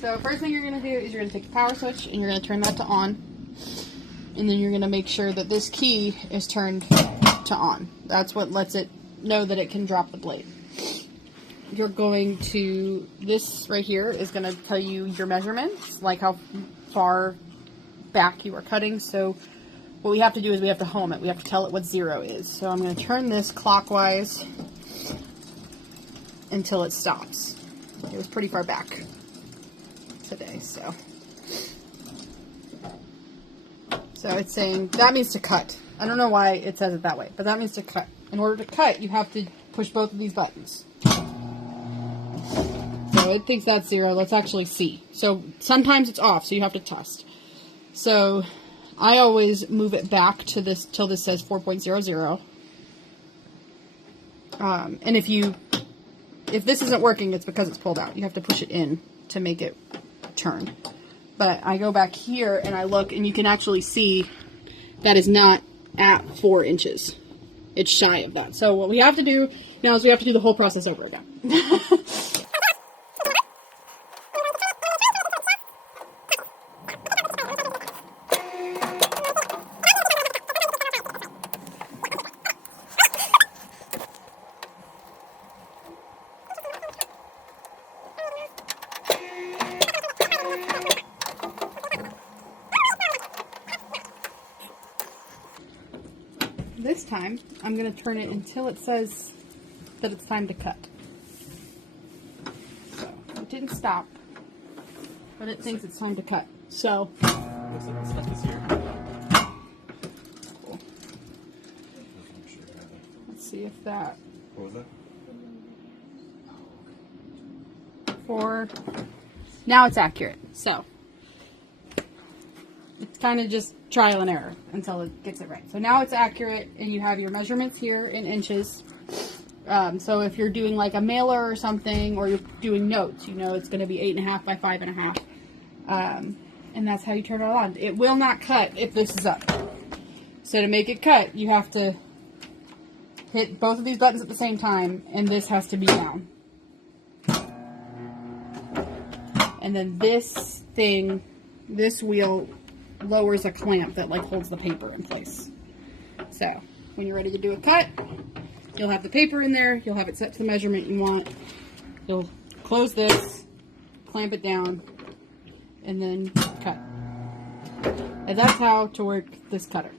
So first thing you're going to do is you're going to take the power switch and you're going to turn that to on. And then you're going to make sure that this key is turned to on. That's what lets it know that it can drop the blade. You're going to, this right here is going to tell you your measurements, like how far back you are cutting. So what we have to do is we have to home it. We have to tell it what 0 is. So I'm going to turn this clockwise until it stops. It was pretty far back today, so it's saying that means to cut. I don't know why it says it that way, but that means to cut. In order to cut, you have to push both of these buttons. So it thinks that's 0. Let's actually see. So sometimes it's off, so you have to test. So I always move it back to this till this says 4.00. And if this isn't working, it's because it's pulled out. You have to push it in to make it turn. But I go back here and I look, and you can actually see that is not at 4 inches. It's shy of that. So what we have to do now is we have to do the whole process over again. This time, I'm going to turn it until it says that it's time to cut. So, it didn't stop, but it thinks it's time to cut. So, looks like the stuff is here. Cool. Let's see if that... What was that? 4. Now it's accurate. So, it's kind of just trial and error until it gets it right. So now it's accurate, and you have your measurements here in inches. So if you're doing like a mailer or something, or you're doing notes, you know it's going to be 8.5 by 5.5. And that's how you turn it on. It will not cut if this is up. So to make it cut, you have to hit both of these buttons at the same time, and this has to be down. And then this thing, this wheel lowers a clamp that like holds the paper in place. So when you're ready to do a cut, you'll have the paper in there, you'll have it set to the measurement you want, you'll close this, clamp it down, and then cut. And that's how to work this cutter.